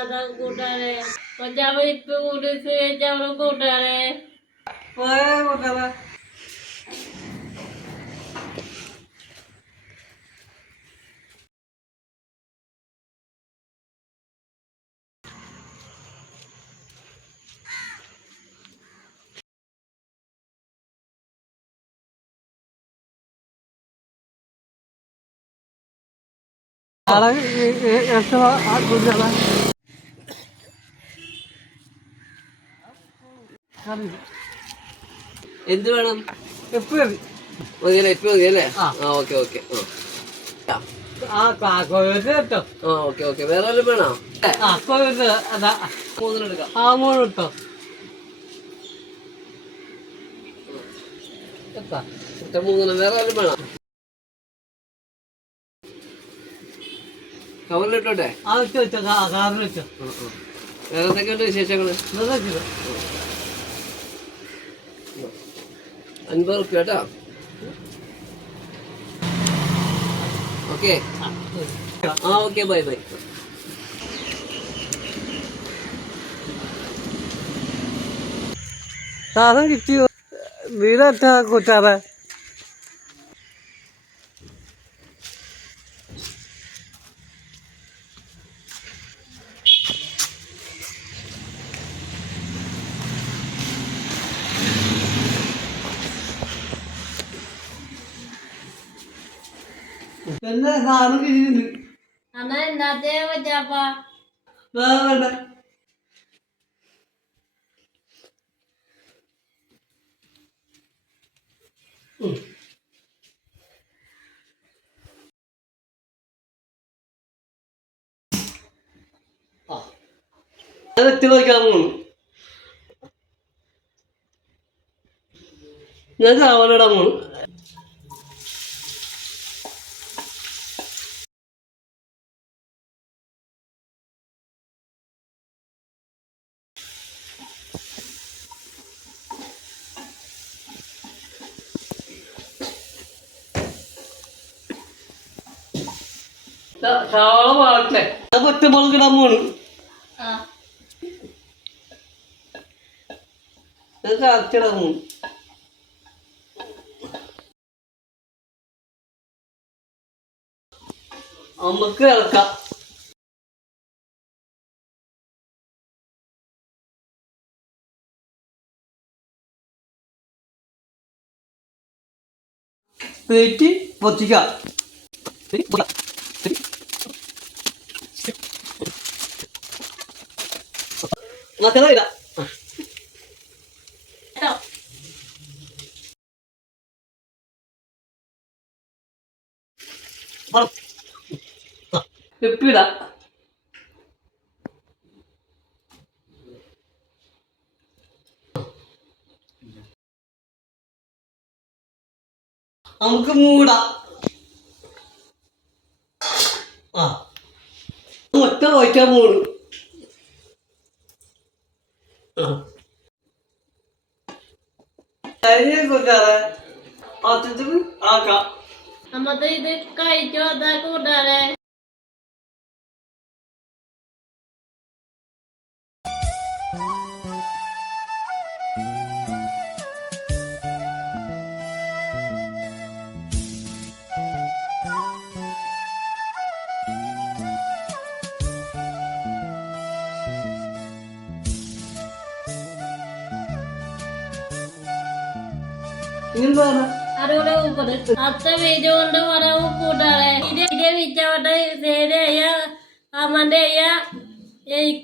എന്നതാ കൂട്ടാരെ കൊച്ചാവ് ഇപ്പൊ കൂടി സ്വീകരിച്ചവളും കൂട്ടാരെ പോയ കൂട്ടാ എന്ത് വേണം? മതിയല്ലേ? ഇപ്പൊ മതിയല്ലേ? ആ. ആ ഓക്കെ ഓക്കെ. ആ. കാക്കോയത് കേട്ടോ. ആ ഓക്കെ ഓക്കെ. വേറെ വല്ലതും വേണോ? ഏ, ആ കോയത് അതാ. മൂന്നെണ്ണം എടുക്കാം. ആ മോൾ കേട്ടോ എത്താ ഒറ്റ മൂന്നെണ്ണം. വേറെ വല്ലതും വേണോ? കവറിലിട്ടോട്ടെ? ആ വെച്ചോ വെച്ചോ. വെച്ചോ. വേറെ എന്തൊക്കെയുണ്ട് വിശേഷങ്ങൾ? അൻപത് റുപ്യ കേട്ടോ. ഓക്കെ. ആ ഓക്കെ ബൈ ബൈ. സാധനം കിട്ടിയോ? വീടെത്താ കൂട്ടാറെ എന്താ സാധനം അന്നാ കൊച്ചാപ്പ വേറെ വേണ്ട. ഞാൻ എത്തി വയ്ക്കാൻ പോകുന്നു ഞാൻ സവാള പാടട്ടെ പോണു നമുക്ക് ഇറക്കാം. പ്ലേറ്റ് പൊത്തിക്കാം മക്കളെ ഇടാം ഉപ്പിടാം നമുക്ക് മൂടാം ആ ഒറ്റ ഒറ്റ മൂട് നമ്മത് ഇത് കഴിച്ചോ അതാ കൂട്ടാരെ അതുകൂടെ ഉപ്പത് അത്ത വീഡിയോ കൊണ്ട് വരവ് കൂട്ടാരെ ഇത് ഇത് വിച്ചവട്ടെ ഷെയർ ചെയ്യ കമന്റ് ചെയ്യ ലൈക്ക്